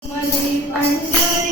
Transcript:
Kan kong.